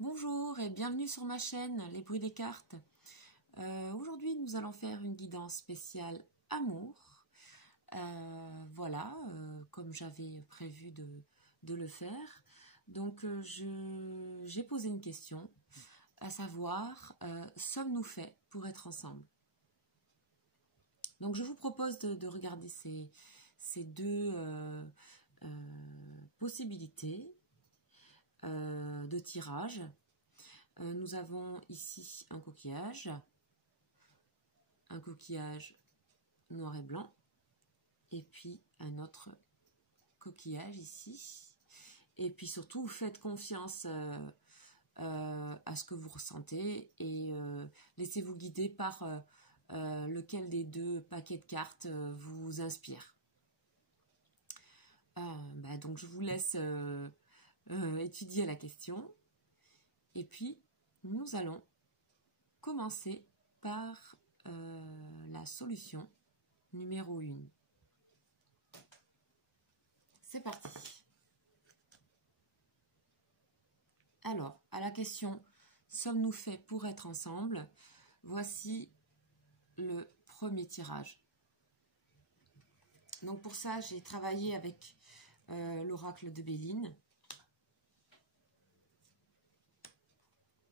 Bonjour et bienvenue sur ma chaîne Les Bruits des Cartes. Aujourd'hui nous allons faire une guidance spéciale amour. Voilà, comme j'avais prévu de le faire. Donc j'ai posé une question, à savoir, sommes-nous faits pour être ensemble? Donc je vous propose de regarder ces deux possibilités de tirage. Nous avons ici un coquillage noir et blanc, et puis un autre coquillage ici. Et puis surtout, faites confiance à ce que vous ressentez et laissez-vous guider par lequel des deux paquets de cartes vous inspire. Donc je vous laisse étudier la question. Et puis, nous allons commencer par la solution numéro 1. C'est parti. Alors, à la question « Sommes-nous faits pour être ensemble ?» Voici le premier tirage. Donc pour ça, j'ai travaillé avec l'oracle de Béline.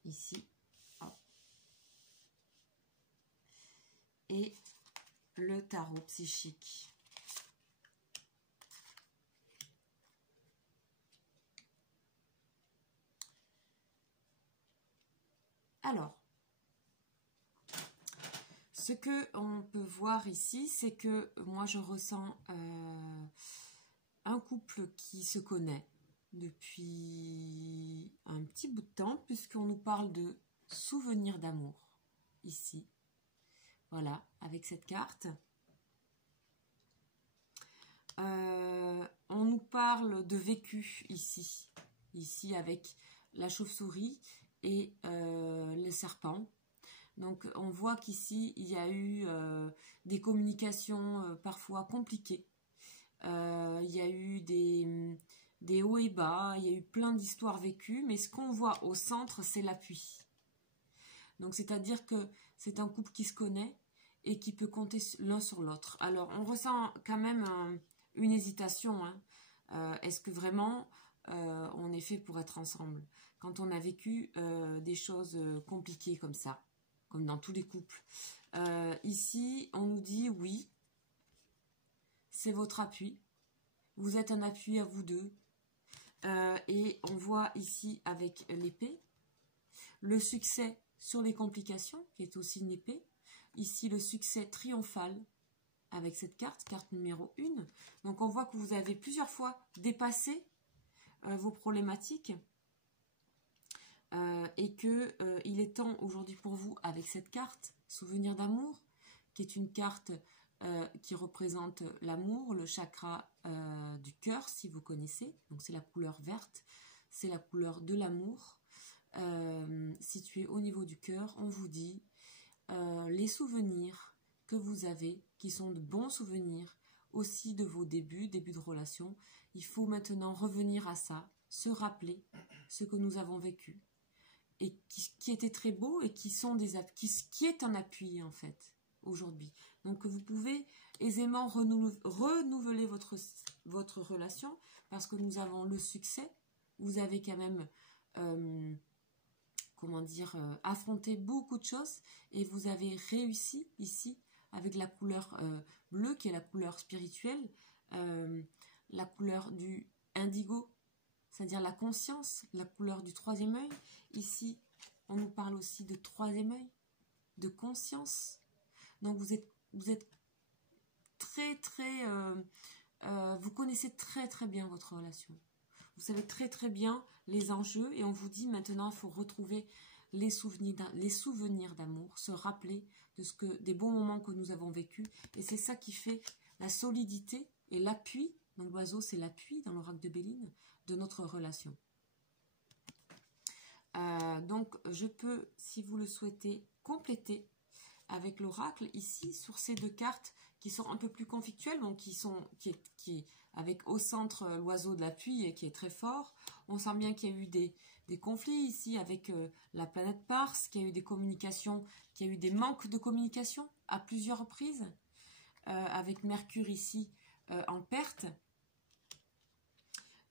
Ici. Hop. Et le tarot psychique. Alors, ce que on peut voir ici, c'est que moi je ressens un couple qui se connaît depuis un petit bout de temps, puisqu'on nous parle de souvenirs d'amour, ici. Voilà, avec cette carte. On nous parle de vécu, ici. Ici, avec la chauve-souris et le serpent. Donc, on voit qu'ici, il y a eu des communications parfois compliquées. Il y a eu des hauts et bas, il y a eu plein d'histoires vécues, mais ce qu'on voit au centre, c'est l'appui. Donc, c'est-à-dire que c'est un couple qui se connaît et qui peut compter l'un sur l'autre. Alors, on ressent quand même une hésitation. Hein. Est-ce que vraiment on est fait pour être ensemble? Quand on a vécu des choses compliquées comme ça, comme dans tous les couples. Ici, on nous dit oui, c'est votre appui. Vous êtes un appui à vous deux. Et on voit ici avec l'épée, le succès sur les complications, qui est aussi une épée. Ici, le succès triomphal avec cette carte numéro 1. Donc, on voit que vous avez plusieurs fois dépassé vos problématiques et que il est temps aujourd'hui pour vous, avec cette carte, souvenir d'amour, qui est une carte qui représente l'amour, le chakra du cœur, si vous connaissez. Donc, c'est la couleur verte, c'est la couleur de l'amour. Situé au niveau du cœur, on vous dit les souvenirs que vous avez, qui sont de bons souvenirs, aussi de vos débuts de relation. Il faut maintenant revenir à ça, se rappeler ce que nous avons vécu et qui était très beau et qui est un appui en fait aujourd'hui. Donc vous pouvez aisément renouveler votre relation parce que nous avons le succès. Vous avez quand même affronté beaucoup de choses et vous avez réussi ici avec la couleur bleue qui est la couleur spirituelle, la couleur du indigo, c'est-à-dire la conscience, la couleur du troisième œil. Ici, on nous parle aussi de troisième œil, de conscience. Donc vous êtes vous connaissez très bien votre relation. Vous savez très bien les enjeux et on vous dit maintenant il faut retrouver les souvenirs d'amour, se rappeler des bons moments que nous avons vécus. Et c'est ça qui fait la solidité et l'appui. Donc l'oiseau, c'est l'appui dans l'oracle de Béline de notre relation. Donc je peux, si vous le souhaitez, compléter avec l'oracle ici sur ces deux cartes qui sont un peu plus conflictuelles, donc qui avec au centre l'oiseau de l'appui et qui est très fort. On sent bien qu'il y a eu des conflits ici avec la planète Mars, qui a eu des communications, qui a eu des manques de communication à plusieurs reprises, avec Mercure ici en perte.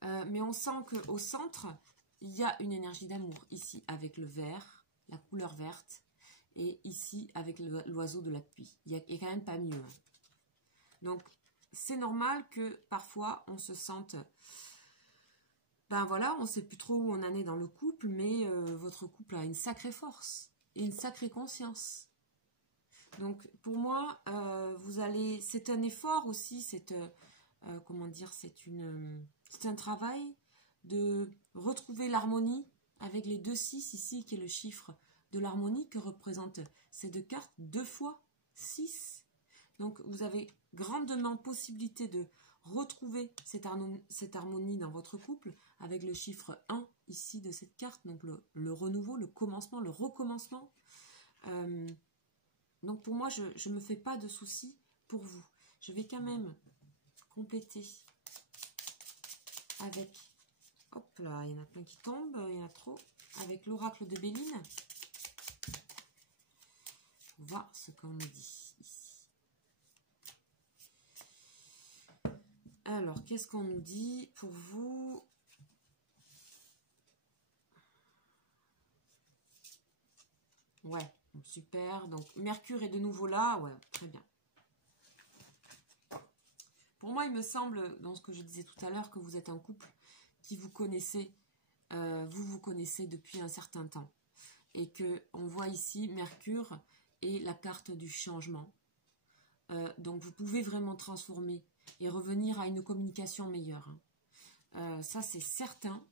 Mais on sent qu'au centre, il y a une énergie d'amour, ici avec le vert, la couleur verte, et ici avec l'oiseau de la pluie. Il n'y a quand même pas mieux. Hein. Donc, c'est normal que parfois on se sente... Ben voilà, on ne sait plus trop où on en est dans le couple, mais votre couple a une sacrée force et une sacrée conscience. Donc, pour moi, c'est un effort aussi, comment dire, c'est un travail de retrouver l'harmonie avec les 2-6 ici, qui est le chiffre de l'harmonie que représente ces deux cartes, 2 fois 6. Donc, vous avez grandement possibilité de retrouver cette harmonie dans votre couple avec le chiffre 1 ici de cette carte, donc le renouveau, le commencement, le recommencement. Donc, pour moi, je ne me fais pas de soucis pour vous. Je vais quand même compléter avec, hop là, il y en a plein qui tombent, il y en a trop, avec l'oracle de Béline. On va voir ce qu'on nous dit ici. Alors, qu'est-ce qu'on nous dit pour vous? Ouais, super. Donc, Mercure est de nouveau là. Ouais, très bien. Pour moi, il me semble, dans ce que je disais tout à l'heure, que vous êtes un couple qui vous connaissez, vous connaissez depuis un certain temps. Et que on voit ici Mercure et la carte du changement. Donc, vous pouvez vraiment transformer et revenir à une communication meilleure. Ça, c'est certain.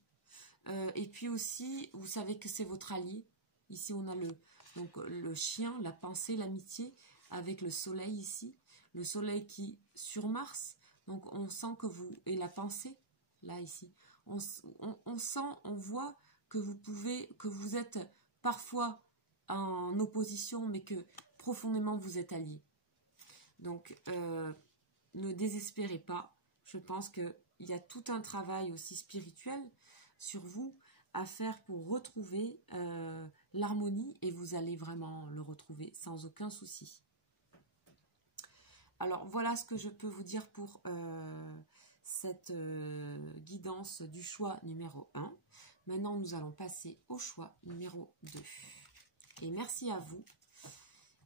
Et puis aussi, vous savez que c'est votre allié. Ici, on a le chien, la pensée, l'amitié, avec le soleil ici. Le soleil qui, sur Mars, donc on sent que vous, et la pensée, là, ici, on sent, on voit que vous êtes parfois en opposition, mais que profondément vous êtes alliés. Donc, ne désespérez pas. Je pense qu'il y a tout un travail aussi spirituel sur vous à faire pour retrouver l'harmonie, et vous allez vraiment le retrouver sans aucun souci. Alors, voilà ce que je peux vous dire pour cette guidance du choix numéro 1. Maintenant, nous allons passer au choix numéro 2. Et merci à vous.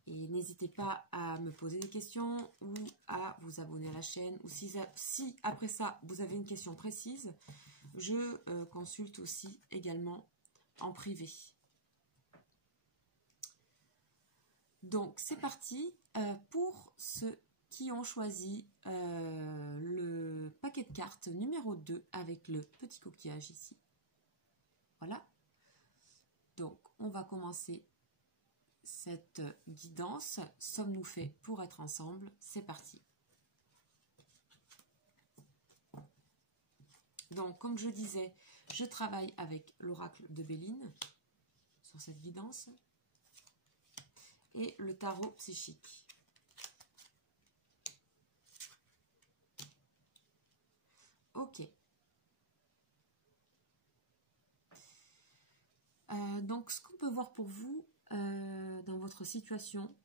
Et n'hésitez pas à me poser des questions ou à vous abonner à la chaîne. Ou si après ça, vous avez une question précise, je consulte aussi également en privé. Donc, c'est parti pour ceux qui ont choisi le paquet de cartes numéro 2 avec le petit coquillage ici. Voilà. Donc, on va commencer cette guidance. Sommes-nous faits pour être ensemble? C'est parti. Donc, comme je disais, je travaille avec l'oracle de Béline sur cette guidance et le tarot psychique. Ok. Donc, ce qu'on peut voir pour vous dans votre situation,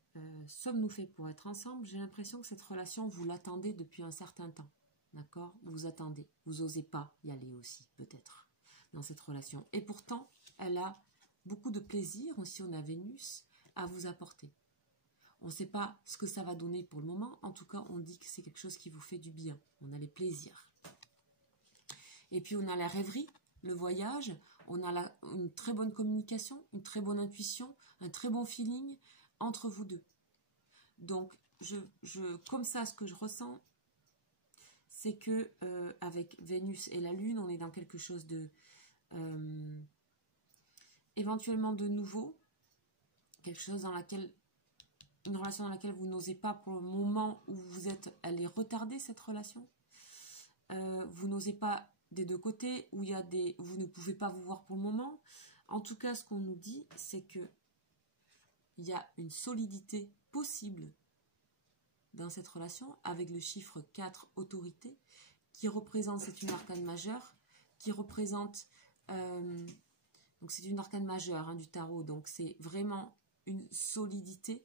sommes-nous faits pour être ensemble? J'ai l'impression que cette relation, vous l'attendez depuis un certain temps. D'accord? Vous attendez. Vous n'osez pas y aller aussi, peut-être, dans cette relation. Et pourtant, elle a beaucoup de plaisir, aussi on a Vénus, à vous apporter. On ne sait pas ce que ça va donner pour le moment. En tout cas, on dit que c'est quelque chose qui vous fait du bien. On a les plaisirs. Et puis, on a la rêverie, le voyage. On a une très bonne communication, une très bonne intuition, un très bon feeling entre vous deux. Donc, comme ça, ce que je ressens, c'est que avec Vénus et la Lune, on est dans quelque chose de éventuellement de nouveau, quelque chose dans laquelle, une relation dans laquelle vous n'osez pas pour le moment où vous êtes, elle est retardée cette relation. Vous n'osez pas des deux côtés, où vous ne pouvez pas vous voir pour le moment. En tout cas, ce qu'on nous dit, c'est que il y a une solidité possible dans cette relation, avec le chiffre 4, autorité, qui représente, c'est une arcane majeure, qui représente Donc c'est une arcane majeure, hein, du tarot. Donc c'est vraiment une solidité,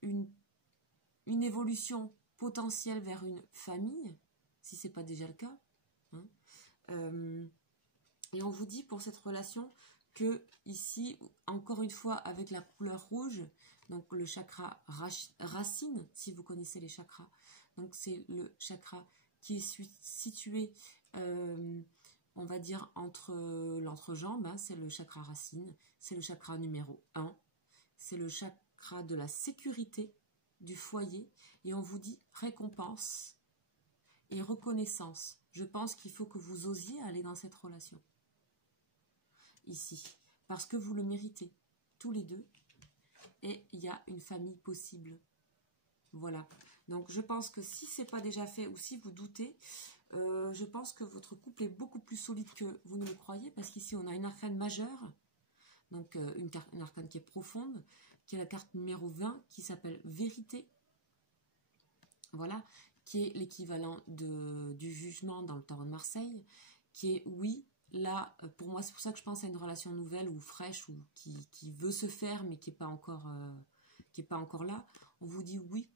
une évolution potentielle vers une famille, si ce n'est pas déjà le cas. Hein. Et on vous dit pour cette relation que ici, encore une fois, avec la couleur rouge, donc le chakra racine, si vous connaissez les chakras, donc c'est le chakra qui est situé, on va dire, entre l'entrejambe, hein, c'est le chakra racine, c'est le chakra numéro 1, c'est le chakra de la sécurité, du foyer, et on vous dit récompense et reconnaissance. Je pense qu'il faut que vous osiez aller dans cette relation. Ici, parce que vous le méritez, tous les deux, et il y a une famille possible. Voilà. Donc je pense que si ce n'est pas déjà fait, ou si vous doutez, je pense que votre couple est beaucoup plus solide que vous ne le croyez, parce qu'ici on a une arcane majeure, donc une arcane qui est profonde, qui est la carte numéro 20, qui s'appelle Vérité. Voilà, qui est l'équivalent du jugement dans le tarot de Marseille, qui est oui, là, pour moi, c'est pour ça que je pense à une relation nouvelle ou fraîche, ou qui veut se faire, mais qui n'est pas encore là. On vous dit oui,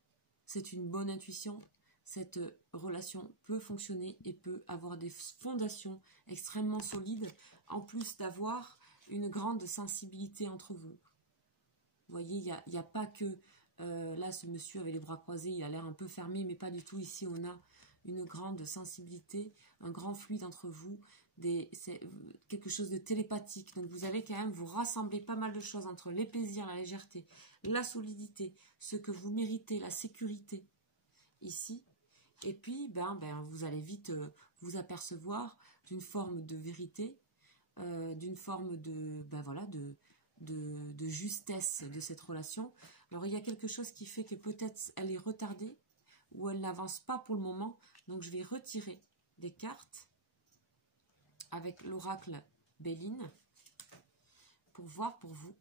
c'est une bonne intuition, cette relation peut fonctionner et peut avoir des fondations extrêmement solides, en plus d'avoir une grande sensibilité entre vous. Vous voyez, il n'y a pas que... là, ce monsieur avait les bras croisés, il a l'air un peu fermé, mais pas du tout. Ici, on a une grande sensibilité, un grand fluide entre vous, c'est quelque chose de télépathique. Donc, vous allez quand même vous rassembler pas mal de choses entre les plaisirs, la légèreté, la solidité, ce que vous méritez, la sécurité, ici. Et puis, vous allez vite vous apercevoir d'une forme de vérité, d'une forme de, de justesse de cette relation. Alors, il y a quelque chose qui fait que peut-être elle est retardée ou elle n'avance pas pour le moment. Donc, je vais retirer des cartes avec l'oracle Béline pour voir pour vous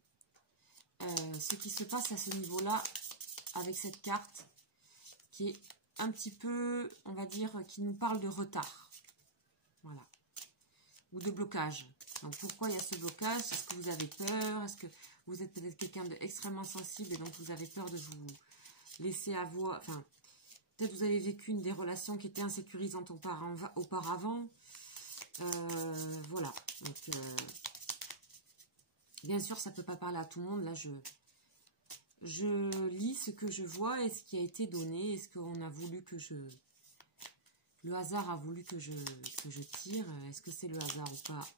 ce qui se passe à ce niveau-là avec cette carte qui est un petit peu, on va dire, qui nous parle de retard. Voilà. Ou de blocage. Donc, pourquoi il y a ce blocage? Est-ce que vous avez peur? Est-ce que vous êtes peut-être quelqu'un d'extrêmement sensible et donc vous avez peur de vous laisser avoir... Enfin, peut-être vous avez vécu des relations qui étaient insécurisantes auparavant. Voilà. Donc, bien sûr, ça ne peut pas parler à tout le monde. Là, je lis ce que je vois et ce qui a été donné. Est-ce qu'on a voulu que je... Le hasard a voulu que je tire. Est-ce que c'est le hasard ou pas?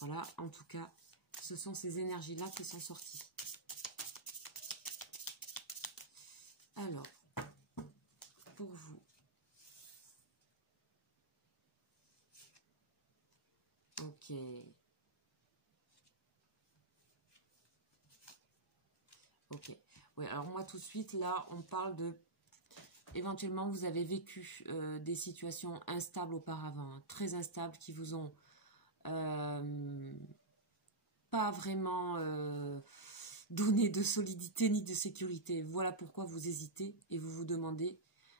Voilà, en tout cas, ce sont ces énergies-là qui sont sorties. Alors, pour vous. Ok. Ok. Oui, alors moi, tout de suite, là, on parle de... Éventuellement, vous avez vécu des situations instables auparavant, hein, très instables, qui vous ont pas vraiment donné de solidité ni de sécurité. Voilà pourquoi vous hésitez et vous vous demandez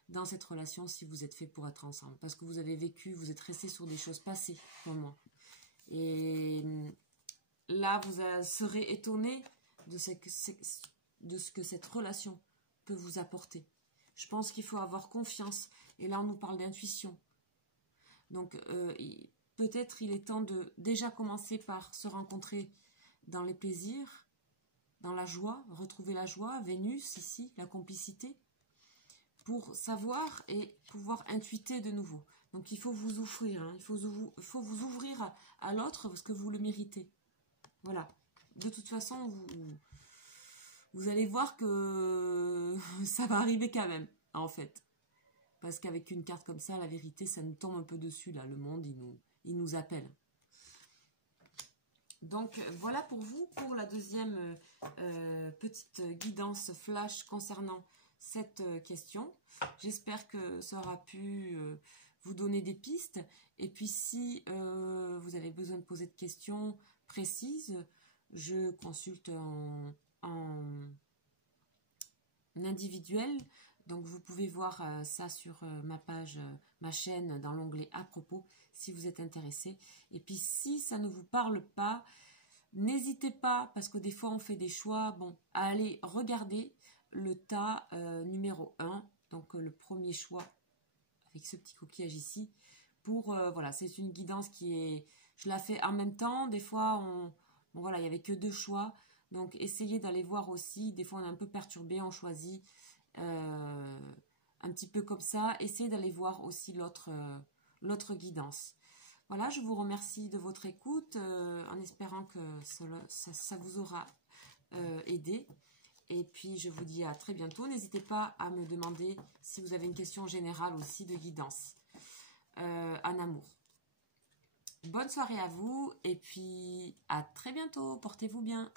dans cette relation si vous êtes fait pour être ensemble. Parce que vous avez vécu, vous êtes resté sur des choses passées pour moi. Et là, vous serez étonné de ce que cette relation peut vous apporter. Je pense qu'il faut avoir confiance. Et là, on nous parle d'intuition. Donc, peut-être il est temps de déjà commencer par se rencontrer dans les plaisirs, dans la joie, retrouver la joie, Vénus ici, la complicité, pour savoir et pouvoir intuiter de nouveau. Donc, il faut vous ouvrir, hein, il faut vous ouvrir à l'autre parce que vous le méritez. Voilà. De toute façon, vous allez voir que ça va arriver quand même, en fait. Parce qu'avec une carte comme ça, la vérité, ça nous tombe un peu dessus, là. Le monde, il nous appelle. Donc, voilà pour vous, pour la deuxième petite guidance flash concernant cette question. J'espère que ça aura pu vous donner des pistes. Et puis, si vous avez besoin de poser de questions précises, je consulte en individuel. Donc, vous pouvez voir ça sur ma page, ma chaîne, dans l'onglet « À propos », si vous êtes intéressé. Et puis, si ça ne vous parle pas, N'hésitez pas, parce que des fois on fait des choix, bon, à aller regarder le tas numéro 1, donc le premier choix avec ce petit coquillage ici, pour, voilà, c'est une guidance qui est, je la fais en même temps, des fois, bon, voilà, il n'y avait que 2 choix, donc essayez d'aller voir aussi, des fois on est un peu perturbé, on choisit un petit peu comme ça, essayez d'aller voir aussi l'autre guidance. Voilà, je vous remercie de votre écoute, en espérant que ça vous aura aidé. Et puis, je vous dis à très bientôt. N'hésitez pas à me demander si vous avez une question générale aussi de guidance en amour. Bonne soirée à vous et puis à très bientôt. Portez-vous bien.